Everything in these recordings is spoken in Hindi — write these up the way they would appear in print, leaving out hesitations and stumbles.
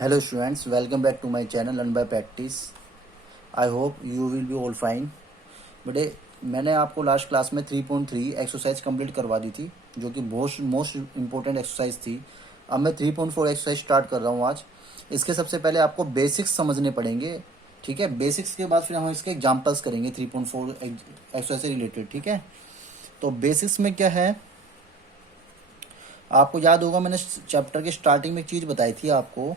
Hello students, welcome back to my channel Learn by Practice. I hope you will be all fine. बेटे मैंने आपको लास्ट क्लास में 3.3 एक्सरसाइज कंप्लीट करवा दी थी, जो कि मोस्ट इम्पोर्टेंट एक्सरसाइज थी। अब मैं 3.4 एक्सरसाइज स्टार्ट कर रहा हूँ आज। इसके सबसे पहले आपको बेसिक्स समझने पड़ेंगे, ठीक है। बेसिक्स के बाद फिर हम इसके एग्जाम्पल्स करेंगे 3.4 एक्सरसाइज से रिलेटेड, ठीक है। तो बेसिक्स में क्या है, आपको याद होगा मैंने चैप्टर के स्टार्टिंग में एक चीज़ बताई थी आपको,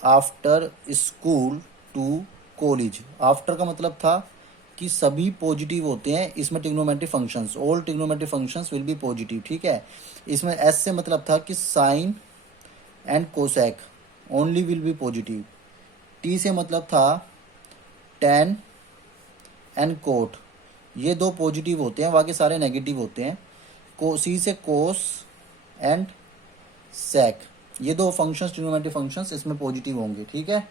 after school to college. After का मतलब था कि सभी पॉजिटिव होते हैं, इसमें trigonometric functions, all trigonometric functions will be positive, ठीक है। इसमें एस से मतलब था कि sine and cosec only will be positive. T से मतलब था टेन एंड कोट, ये दो पॉजिटिव होते हैं, बाकी सारे नेगेटिव होते हैं। सी से कोस एंड सेक, ये दो फंक्शंस ट्रिग्नोमेट्रिक फंक्शंस इसमें पॉजिटिव होंगे, ठीक है।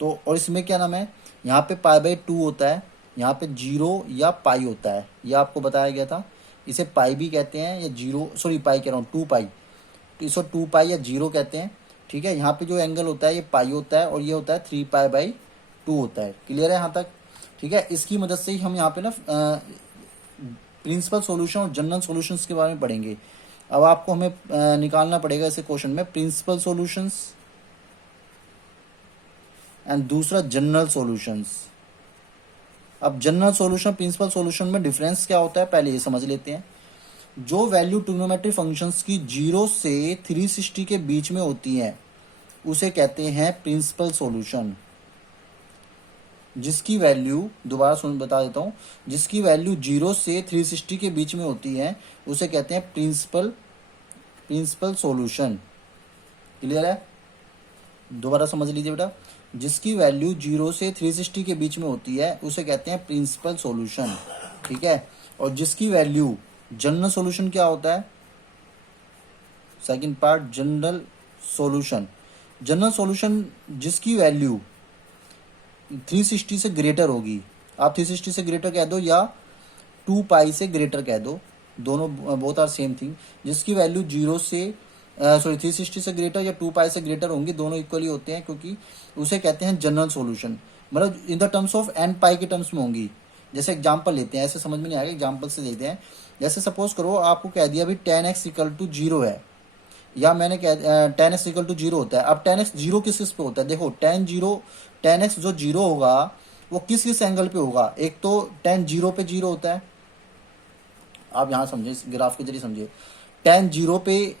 तो और इसमें क्या नाम है, यहाँ पे पाई बाई 2 होता है, यहाँ पे 0 या पाई होता है, ये आपको बताया गया था। इसे पाई भी कहते हैं या जीरो, सॉरी पाई कह रहा हूँ, 2 पाई, तो इसको 2 पाई या 0 कहते हैं, ठीक है। यहाँ पे जो एंगल होता है ये पाई होता है और ये होता है 3 पाई बाई 2 होता है। क्लियर है यहाँ तक, ठीक है। इसकी मदद से ही हम यहाँ पे ना प्रिंसिपल सॉल्यूशन और जनरल सॉल्यूशंस के बारे में पढ़ेंगे। अब आपको हमें निकालना पड़ेगा ऐसे क्वेश्चन में प्रिंसिपल सॉल्यूशंस एंड दूसरा जनरल सॉल्यूशंस। अब जनरल सॉल्यूशन प्रिंसिपल सॉल्यूशन में डिफरेंस क्या होता है पहले ये समझ लेते हैं। जो वैल्यू ट्रिग्नोमेट्रिक फंक्शंस की 0 से 360 के बीच में होती है उसे कहते हैं प्रिंसिपल सॉल्यूशन। जिसकी वैल्यू, दोबारा सुन बता देता हूँ, जिसकी वैल्यू 0 से 360 के बीच में होती है उसे कहते हैं प्रिंसिपल सॉल्यूशन। क्लियर है, दोबारा समझ लीजिए बेटा। जिसकी वैल्यू 0 से 360 के बीच में होती है उसे कहते हैं प्रिंसिपल सॉल्यूशन, ठीक है। और जिसकी वैल्यू, जनरल सॉल्यूशन क्या होता है, second part general solution. General solution जिसकी वैल्यू 360 से ग्रेटर होगी, आप 360 से ग्रेटर कह दो या 2 पाई से ग्रेटर कह दो, दोनों बोथ आर सेम थिंग। जिसकी वैल्यू 0 से 360 से ग्रेटर या 2 पाई से ग्रेटर होंगी, दोनों इक्वली होते हैं, क्योंकि उसे कहते हैं जनरल सॉल्यूशन। मतलब in the terms of N pi के टर्म्स में होंगी। जैसे एग्जांपल लेते हैं, ऐसे समझ में नहीं आएगा, एग्जांपल से लेते हैं। जैसे सपोज करो आपको कह दिया अभी 10x इक्वल टू 0 है, या मैंने कह 10x इक्वल टू 0 होता है। अब 10x 0 किस पे होता है, देखो 10x जो 0 होगा वो किस एंगल पे होगा। एक तो 10 0 पे 0 होता है, आप यहाँ समझे, इस ग्राफ के जरिए समझिए। 10 0 पे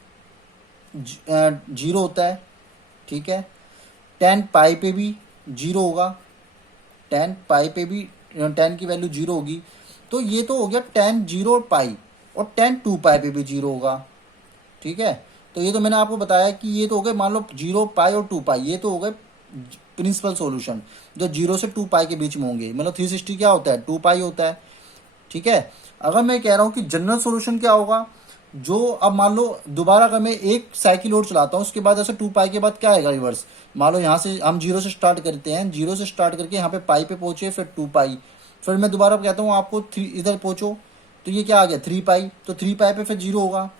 0 होता है, ठीक है। 10 पाई पे भी 0 होगा, 10 पाई पे भी 10 की वैल्यू 0 होगी। तो ये तो हो गया 10 0 पाई, और 10 2 पाई पे भी 0 होगा, ठीक है। तो ये तो मैंने आपको बताया कि ये तो हो गए, मान लो 0 पाई और 2 पाई, ये तो हो गए प्रिंसिपल सॉल्यूशन जो 0 से 2 पाई के बीच में होंगे। मतलब 360 क्या होता है, 2 पाई होता है, ठीक है। अगर मैं कह रहा हूं कि जनरल सॉल्यूशन क्या होगा, जो अब मान लो दोबारा अगर मैं एक साइकिल और चलाता हूं, उसके बाद ऐसे 2 पाई के बाद क्या आएगा रिवर्स। मान लो यहाँ से हम 0 से स्टार्ट करते हैं, 0 से स्टार्ट करके यहाँ पे पाई पे पहुंचे, फिर 2 पाई, फिर मैं दोबारा कहता हूँ आपको 3 इधर पहुंचो, तो ये क्या आ गया 3 पाई। तो 3 पाई पे फिर 0 होगा,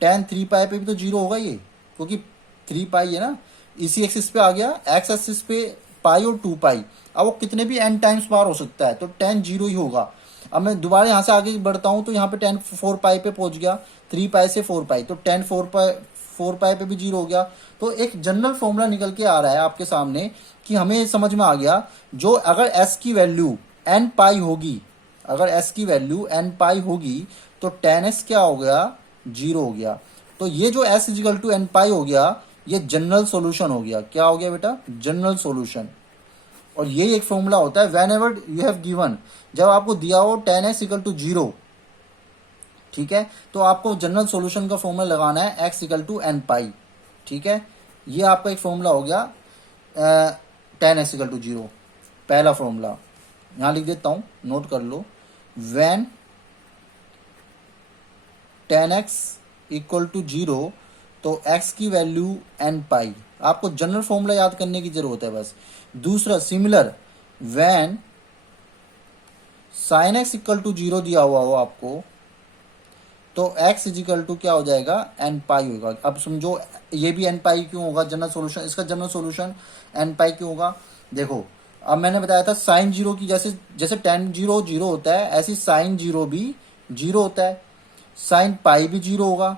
10 3 पाई पे भी तो 0 होगा ये, क्योंकि 3 पाई है ना। इसी एक्सिस पे आ गया, एक्स एक्सिस पे पाई और 2 पाई। अब वो कितने भी n टाइम्स बार हो सकता है, तो 10 0 ही होगा। अब मैं दोबारा यहाँ से आगे बढ़ता हूँ, तो यहाँ पे 10 4 पाई पे पहुंच गया, 3 पाई से 4 पाई, तो 10 4 पाई पे भी 0 हो गया। तो एक जनरल फॉर्मूला निकल के आ रहा है आपके सामने कि हमें समझ में आ गया, जो अगर s की वैल्यू n पाई होगी, अगर s की वैल्यू n पाई होगी, तो 10s क्या हो गया, 0 हो गया। तो ये जो s इजिकल टू n पाई हो गया, ये जनरल सॉल्यूशन हो गया। क्या हो गया बेटा, जनरल सॉल्यूशन। और ये एक फॉर्मूला होता है when ever you have given, जब आपको दिया हो 10x इक्वल टू 0, ठीक है, तो आपको जनरल सॉल्यूशन का फॉर्मूला लगाना है x इक्वल टू n पाई, ठीक है। ये आपका एक फॉर्मूला हो गया 10x इक्वल टू 0, पहला फॉर्मूला यहां लिख देता हूं, नोट कर लो। व्हेन 10x इक्वल टू 0, तो x की वैल्यू n पाई, आपको जनरल फॉर्मूला याद करने की जरूरत है बस। दूसरा similar, when sine x equal to 0 दिया हुआ हो आपको, तो x इजिकल टू क्या हो जाएगा, एन पाई होगा। अब समझो ये भी एन पाई क्यों होगा, जनरल सोल्यूशन, इसका जनरल सोल्यूशन एन पाई क्यों होगा। देखो अब मैंने बताया था साइन जीरो की, जैसे जैसे टेन जीरो जीरो होता है, ऐसे साइन जीरो भी जीरो होता है, साइन पाई भी जीरो होगा।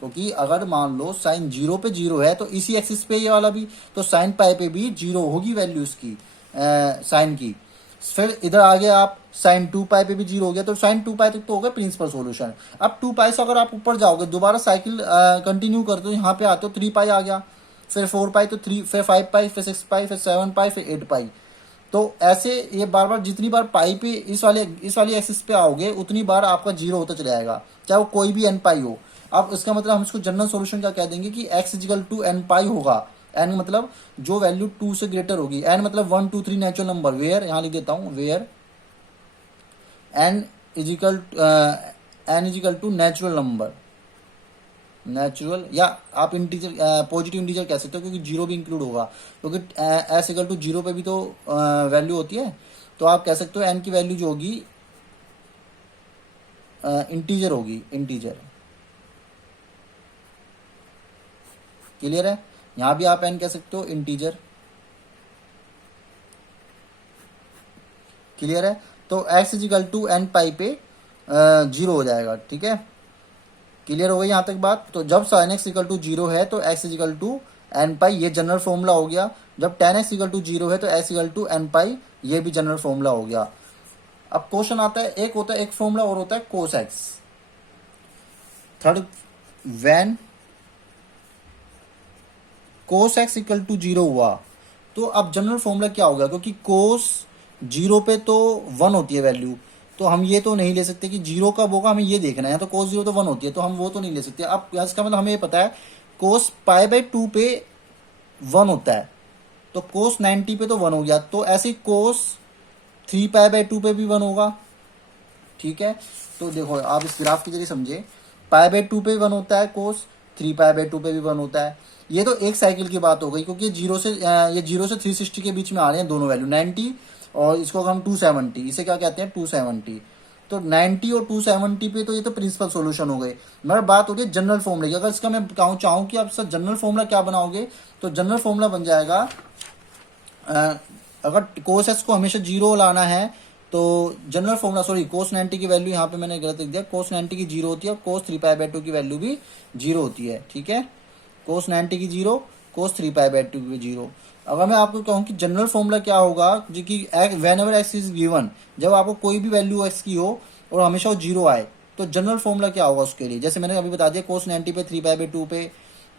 क्योंकि अगर मान लो साइन जीरो पे जीरो है तो इसी एक्सिस पे ये वाला भी, तो साइन पाई पे भी जीरो होगी वैल्यू इसकी, साइन की। फिर इधर आ गया आप साइन टू पाई पे भी जीरो हो गया, तो साइन टू पाई तक तो हो गया प्रिंसिपल सॉल्यूशन। अब टू पाई से अगर आप ऊपर जाओगे, दोबारा साइकिल कंटिन्यू करते हो, यहाँ पे आते हो, थ्री पाई आ गया, फिर फोर पाई, तो थ्री, फिर फाइव पाई, फिर सिक्स पाई, फिर सेवन पाई, फिर एट पाई। तो ऐसे ये बार बार जितनी बार पाई पे इस वाली एक्सिस पे आओगे उतनी बार आपका जीरो होता चला जाएगा, चाहे वो कोई भी एन पाई हो। अब इसका मतलब हम इसको जनरल सॉल्यूशन क्या कह देंगे कि x equal to n pi होगा। एन मतलब जो वैल्यू टू से ग्रेटर होगी, एन मतलब one two three natural number, where यहाँ लिख देता हूँ, where n equal n equal to natural number, natural, या आप इंटीजर पॉजिटिव इंटीजर कह सकते हो क्योंकि जीरो भी इंक्लूड होगा, क्योंकि एस इक्वल टू जीरो पे भी तो वैल्यू होती है। तो आप कह सकते हो एन की वैल्यू जो होगी इंटीजर होगी, इंटीजर। क्लियर है, यहां भी आप एन कह सकते हो इंटीजर। क्लियर है, तो एक्स इजिकल टू एन पाई पे जीरो हो जाएगा। ठीक है, क्लियर हो गई यहाँ तक बात। तो जब sine x equal to zero है तो x equal to n pi, ये जनरल फॉर्मूला हो गया। जब tan x equal to zero है तो x equal to n pi, ये भी जनरल फॉर्मूला हो गया। अब क्वेश्चन आता है, एक होता है एक फॉर्मूला और होता है cos x. Third, when cos x equal to zero हुआ तो अब जनरल फॉर्मूला क्या होगा, क्योंकि कोस जीरो पे तो वन होती है वैल्यू, तो हम ये तो नहीं ले सकते कि जीरो कब होगा, हमें ये देखना है। तो कोस जीरो तो वन होती है, तो हम वो तो नहीं ले सकते। अब इसका मतलब हमें ये पता है कोस पाई बाई टू पे वन होता है, तो कोस 90 पे तो वन हो गया, तो ऐसे कोस थ्री पाई बाई टू पे भी वन होगा। ठीक है, तो देखो आप इस ग्राफ के जरिए समझे, पाई बाई टू पे वन होता है कोस, थ्री पाई बाई टू पे भी वन होता है। ये तो एक साइकिल की बात हो गई, क्योंकि ये जीरो से 360 के बीच में आ रहे हैं दोनों वैल्यू, 90 और इसको अगर हम 270, इसे क्या कहते हैं 270। तो 90 और 270 पे तो ये तो प्रिंसिपल सॉल्यूशन हो गए। मगर बात हो रही है जनरल फॉर्मूले की। अगर इसका मैं चाहूँ कि आप सर जनरल फॉर्मूला क्या बनाओगे, तो जनरल फॉर्मूला बन जाएगा, अगर कोस एस को हमेशा जीरो लाना है तो जनरल फॉर्मूला, सॉरी कोस 90 की वैल्यू यहाँ पे मैंने गलत लिख दिया, कोस 90 की जीरो होती है, कोस थ्री पाई बाई टू की वैल्यू भी जीरो होती है। ठीक है, कोस 90 की zero, cos three pi by two की जीरो। अगर मैं आपको कहूँ कि जनरल फॉर्मूला क्या होगा, जो कि when ever x is given, जब आपको कोई भी वैल्यू एक्स की हो और हमेशा वो जीरो आए, तो जनरल फॉर्मूला क्या होगा उसके लिए, जैसे मैंने अभी बता दिया कोस 90 पे थ्री पाई बाई टू पे,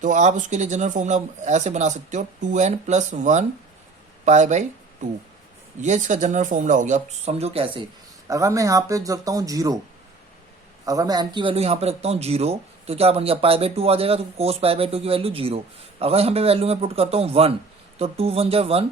तो आप उसके लिए जनरल फॉर्मूला ऐसे बना सकते हो, two n plus one pi by two, ये इसका जनरल फॉर्मूला हो गया। अब समझो कैसे, अगर मैं यहाँ पे रखता हूँ जीरो, अगर मैं एन की वैल्यू यहाँ पे रखता हूँ जीरो, तो क्या बन गया पाई बाई टू आ जाएगा, तो कोस पाई बाई टू की वैल्यू जीरो। अगर यहाँ पे वैल्यू में पुट करता हूँ वन, तो टू वन जब वन,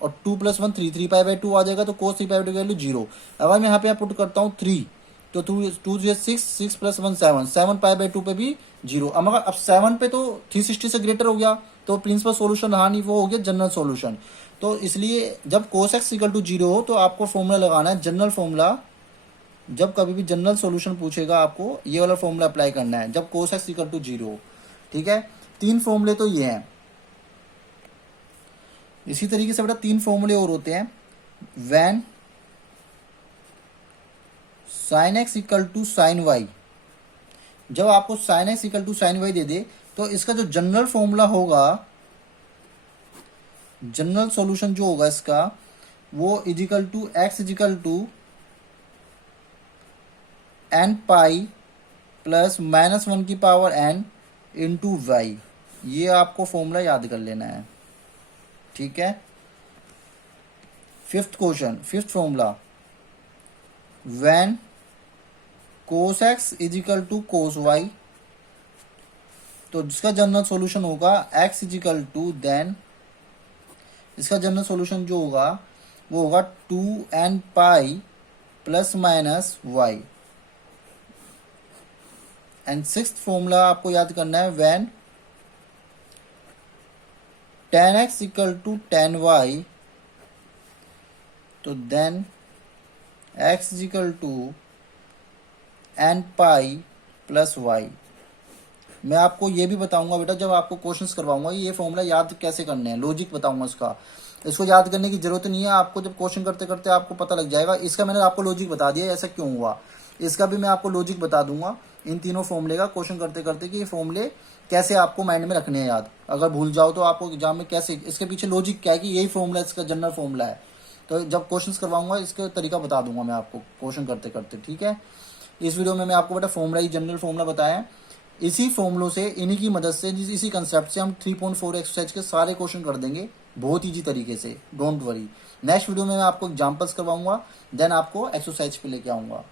और two plus one three, three pi by two आ जाएगा, तो cos three pi by two की वैल्यू जीरो। अगर मैं यहाँ पे पुट करता हूँ थ्री, तो two six, six plus one seven, seven pi by two पे भी जीरो। अब सेवन पे तो 360 से ग्रेटर हो गया, तो प्रिंसिपल सॉल्यूशन रहा नहीं, वो हो गया जनरल सॉल्यूशन। तो इसलिए जब cos x equal to zero हो तो आपको फॉर्मूला लगाना है जनरल फॉर्मूला। जब कभी भी जनरल सॉल्यूशन पूछेगा आपको ये वाला फॉर्मूला अप्लाई करना है जब cos x equal to zero हो। ठीक है, तीन फॉर्मूले तो ये हैं। इसी तरीके से बेटा तीन फॉर्मूले और होते हैं, when sine x equal to sine y. जब आपको sine x equal to sine y दे दे तो इसका जो जनरल फॉर्मूला होगा, जनरल सॉल्यूशन जो होगा इसका, वो equal to x equal to n pi plus minus one की पावर एन इंटू वाई। ये आपको फॉर्मूला याद कर लेना है। ठीक है, fifth question, fifth formula, when cos x equal to cos y, तो जिसका जनरल सॉल्यूशन होगा एक्स इजिकल टू, देन इसका जनरल सॉल्यूशन जो होगा वो होगा two n pi plus minus y. And sixth formula आपको याद करना है, when tan x equal to tan y, तो then x equal to n pi plus y. मैं आपको ये भी बताऊंगा बेटा जब आपको क्वेश्चंस करवाऊंगा ये फॉर्मूला याद कैसे करने हैं, लॉजिक बताऊंगा उसका। इसको याद करने की जरूरत नहीं है आपको, जब क्वेश्चन करते करते आपको पता लग जाएगा। इसका मैंने आपको लॉजिक बता दिया ऐसा क्यों हुआ, इसका भी मैं आपको लॉजिक बता दूंगा इन तीनों फॉर्मूले का क्वेश्चन करते करते कि ये फॉर्मूले कैसे आपको माइंड में रखने हैं याद। अगर भूल जाओ तो आपको एग्जाम में कैसे, इसके पीछे लॉजिक क्या है कि यही फॉर्मूला इसका जनरल फॉर्मूला है। तो जब क्वेश्चन करवाऊंगा इसका तरीका बता दूंगा मैं आपको क्वेश्चन करते करते, ठीक है। इस वीडियो में मैं आपको बेटा फॉर्मूला ही जनरल फॉर्मूला बताया है। इसी फॉर्मूलों से, इन्हीं की मदद से, इसी कंसेप्ट से हम 3.4 एक्सरसाइज के सारे क्वेश्चन कर देंगे बहुत ईजी तरीके से, डोंट वरी। नेक्स्ट वीडियो में मैं आपको एग्जांपल्स करवाऊंगा, देन आपको एक्सरसाइज पे लेके आऊंगा।